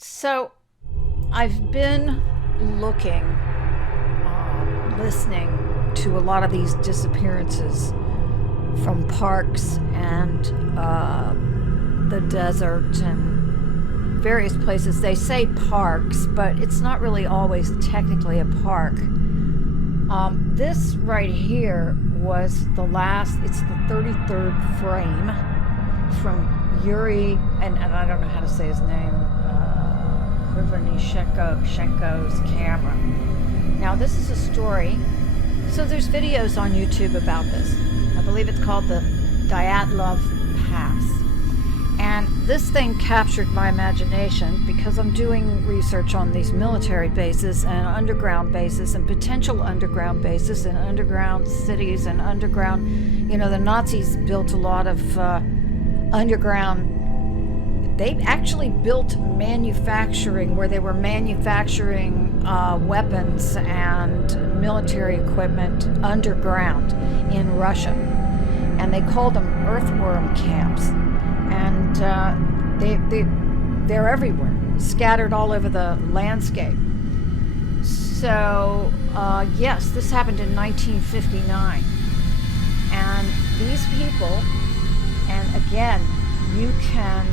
So I've been looking, listening to a lot of these disappearances from parks and the desert and various places. They say parks, but it's not really always technically a park. This right here was it's the 33rd frame from Yuri, and I don't know how to say his name, Shenko's camera. Now, this is a story. So there's videos on YouTube about this. I believe it's called the Dyatlov Pass. And this thing captured my imagination because I'm doing research on these military bases and underground bases and potential underground bases and underground cities and underground, the Nazis built a lot of underground. They actually built manufacturing where they were manufacturing weapons and military equipment underground in Russia. And they called them earthworm camps. And they're everywhere, scattered all over the landscape. So, yes, this happened in 1959. And these people, and again, you can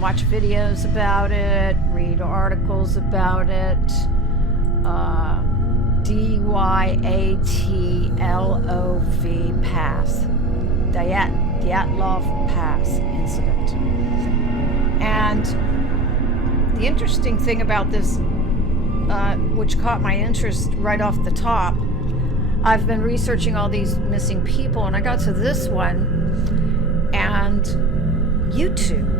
watch videos about it, read articles about it. Dyatlov Pass. Dyatlov Pass incident. And the interesting thing about this, which caught my interest right off the top, I've been researching all these missing people, and I got to this one, and YouTube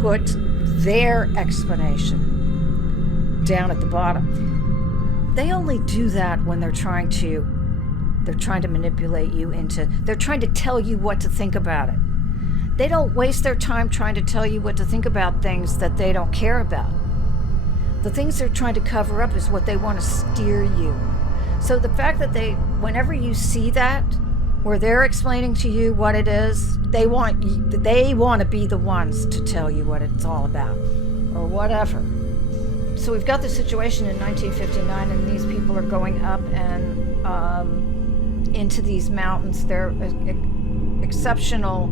put their explanation down at the bottom. They only do that when they're trying to manipulate you they're trying to tell you what to think about it. They don't waste their time trying to tell you what to think about things that they don't care about. The things they're trying to cover up is what they want to steer you. So the fact that whenever you see that, where they're explaining to you what it is, they want to be the ones to tell you what it's all about, or whatever. So we've got the situation in 1959, and these people are going up and into these mountains. They're exceptional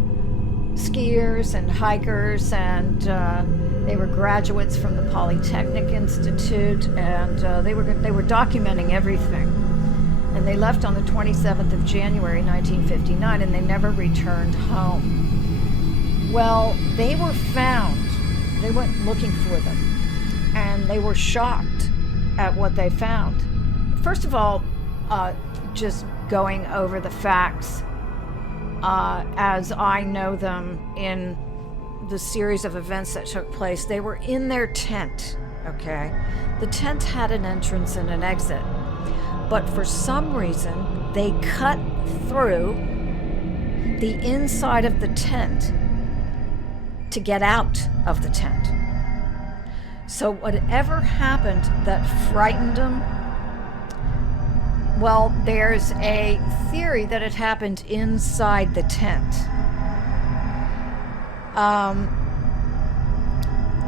skiers and hikers, and they were graduates from the Polytechnic Institute, and they were documenting everything. And they left on the 27th of January 1959, and they never returned home. Well, they were found. They went looking for them, and they were shocked at what they found. First of all, just going over the facts as I know them in the series of events that took place. They were in their tent, okay? The tent had an entrance and an exit, but for some reason, they cut through the inside of the tent to get out of the tent. So whatever happened that frightened them, well, there's a theory that it happened inside the tent.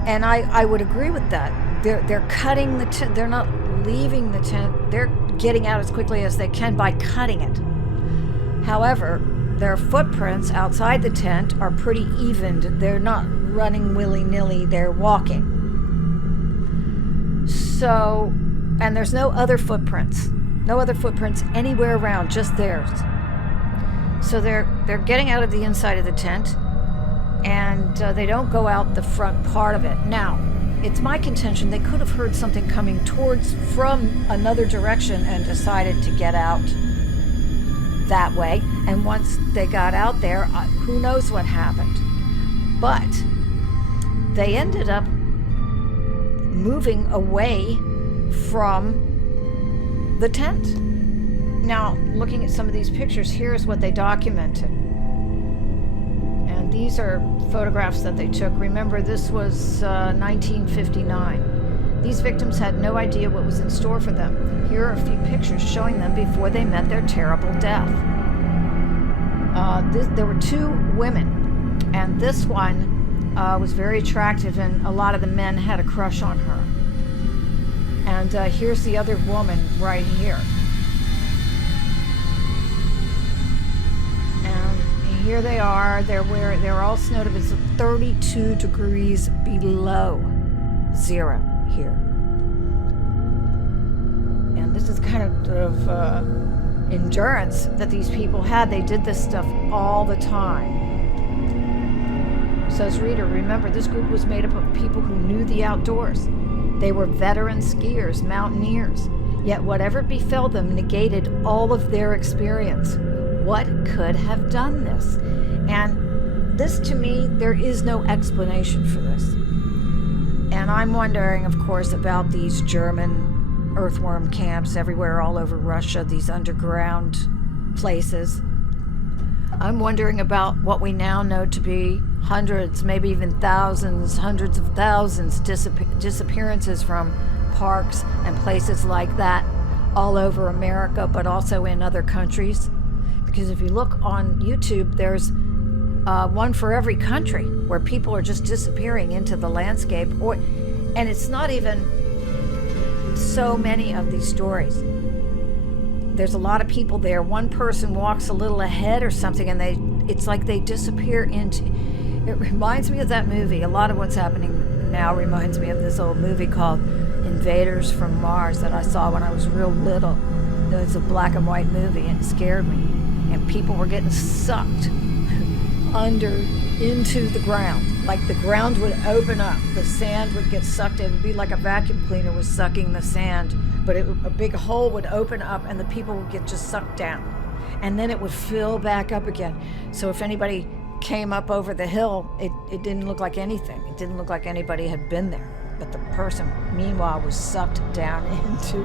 And I would agree with that. They're cutting the tent. They're not leaving the tent. They're getting out as quickly as they can by cutting it. However, their footprints outside the tent are pretty evened. They're not running willy-nilly. They're walking. So, and there's no other footprints anywhere around, just theirs. So they're getting out of the inside of the tent, and they don't go out the front part of it. Now, it's my contention they could have heard something coming from another direction and decided to get out that way. And once they got out there, who knows what happened. But they ended up moving away from the tent. Now, looking at some of these pictures, here's what they documented. And these are photographs that they took. Remember, this was 1959. These victims had no idea what was in store for them. Here are a few pictures showing them before they met their terrible death. There were two women, and this one was very attractive, and a lot of the men had a crush on her. And here's the other woman right here. And here they are. They're all snowed up. It's 32 degrees below zero here. And this is kind of endurance that these people had. They did this stuff all the time. Says reader, remember, this group was made up of people who knew the outdoors. They were veteran skiers, mountaineers. Yet whatever befell them negated all of their experience. What could have done this? And this, to me, there is no explanation for this. And I'm wondering, of course, about these German earthworm camps everywhere all over Russia, these underground places. I'm wondering about what we now know to be hundreds, maybe even thousands, hundreds of thousands disappearances from parks and places like that all over America, but also in other countries. Because if you look on YouTube, there's one for every country where people are just disappearing into the landscape, and it's not even so many of these stories. There's a lot of people there. One person walks a little ahead or something, and it's like they disappear into. It reminds me of that movie. A lot of what's happening now reminds me of this old movie called Invaders from Mars that I saw when I was real little. It was a black and white movie, and it scared me. And people were getting sucked into the ground. Like the ground would open up, the sand would get sucked. It would be like a vacuum cleaner was sucking the sand, but a big hole would open up and the people would get just sucked down. And then it would fill back up again. So if anybody came up over the hill, it didn't look like anything. It didn't look like anybody had been there. But the person, meanwhile, was sucked down into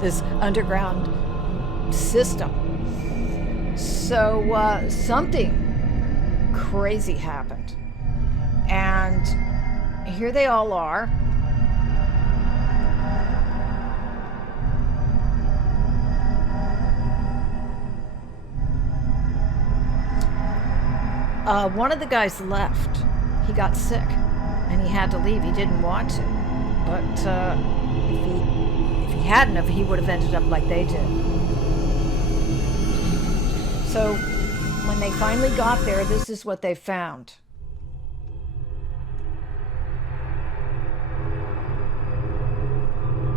this underground system. So something crazy happened. And here they all are. One of the guys left. He got sick and he had to leave. He didn't want to. But if he hadn't, he would have ended up like they did. So when they finally got there, this is what they found.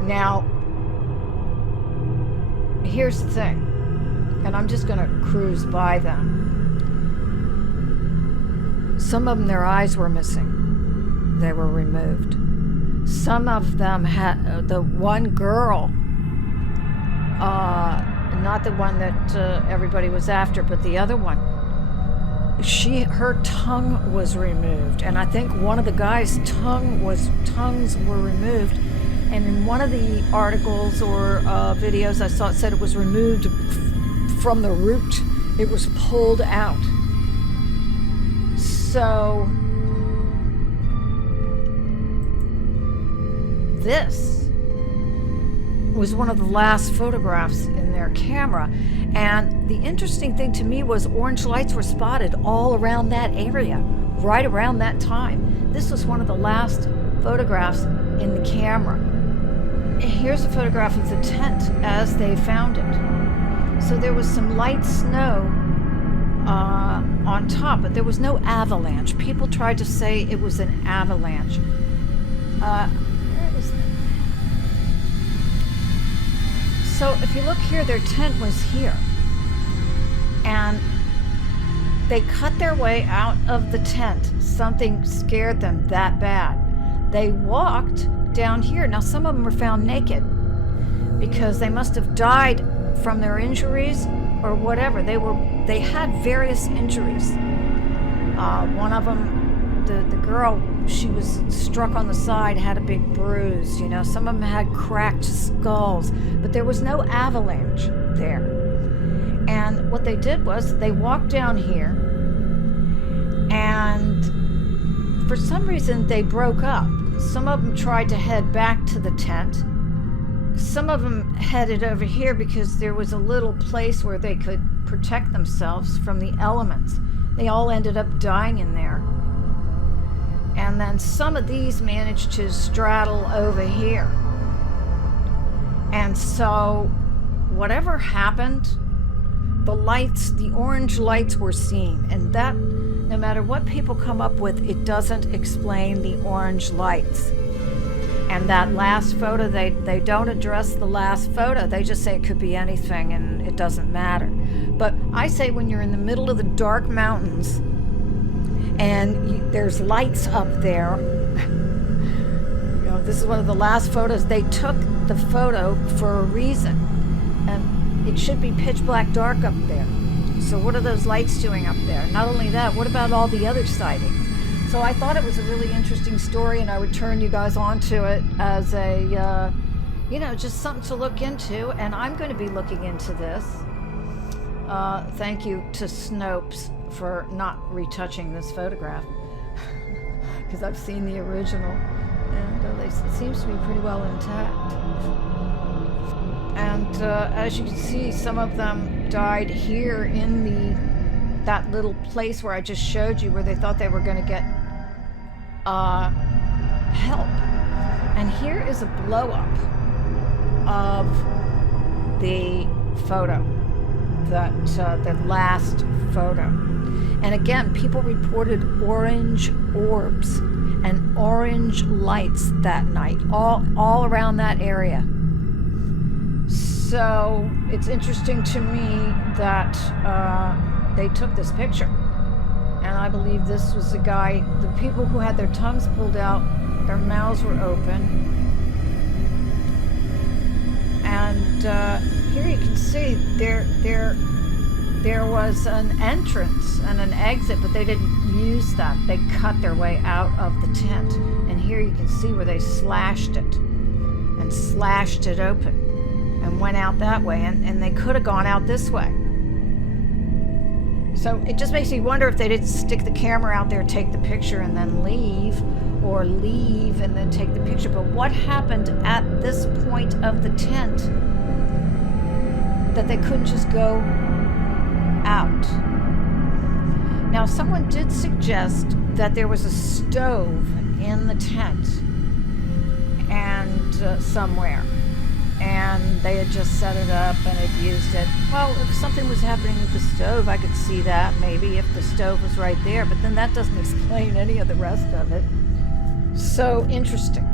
Now, here's the thing, and I'm just going to cruise by them. Some of them, their eyes were missing. They were removed. Some of them had, the one girl, not the one that everybody was after, but the other one, her tongue was removed. And I think one of the guys' tongues were removed. And in one of the articles or videos I saw, it said it was removed from the root. It was pulled out. So this was one of the last photographs in their camera. And the interesting thing to me was orange lights were spotted all around that area, right around that time. This was one of the last photographs in the camera. Here's a photograph of the tent as they found it. So there was some light snow on top, but there was no avalanche. People tried to say it was an avalanche. Where is that? So if you look here, their tent was here. And they cut their way out of the tent. Something scared them that bad. They walked down here. Now, some of them were found naked because they must have died from their injuries or whatever. They had various injuries. One of them, the girl, she was struck on the side, had a big bruise. You know, some of them had cracked skulls, but there was no avalanche there. And what they did was they walked down here, and for some reason they broke up. Some of them tried to head back to the tent. Some of them headed over here because there was a little place where they could protect themselves from the elements. They all ended up dying in there. And then some of these managed to straddle over here. And so whatever happened, the lights, the orange lights were seen. And that, no matter what people come up with, it doesn't explain the orange lights. And that last photo, they don't address the last photo. They just say it could be anything and it doesn't matter. But I say when you're in the middle of the dark mountains and there's lights up there, this is one of the last photos. They took the photo for a reason. And it should be pitch black dark up there. So what are those lights doing up there? Not only that, what about all the other sightings? So I thought it was a really interesting story, and I would turn you guys on to it as a, just something to look into. And I'm going to be looking into this. Thank you to Snopes for not retouching this photograph, because I've seen the original, and it seems to be pretty well intact. And as you can see, some of them died here in that little place where I just showed you, where they thought they were going to get help. And here is a blow up of the photo, the last photo. And again, people reported orange orbs and orange lights that night, all around that area. So it's interesting to me that they took this picture. And I believe this was the guy, the people who had their tongues pulled out, their mouths were open. And here you can see there was an entrance and an exit, but they didn't use that. They cut their way out of the tent. And here you can see where they slashed it open and went out that way. And they could have gone out this way. So it just makes me wonder if they didn't stick the camera out there, take the picture, and then leave, or leave and then take the picture. But what happened at this point of the tent that they couldn't just go out? Now, someone did suggest that there was a stove in the tent and somewhere, and they had just set it up and had used it. Well, if something was happening with the stove, I could see that, maybe, if the stove was right there, but then that doesn't explain any of the rest of it. So interesting.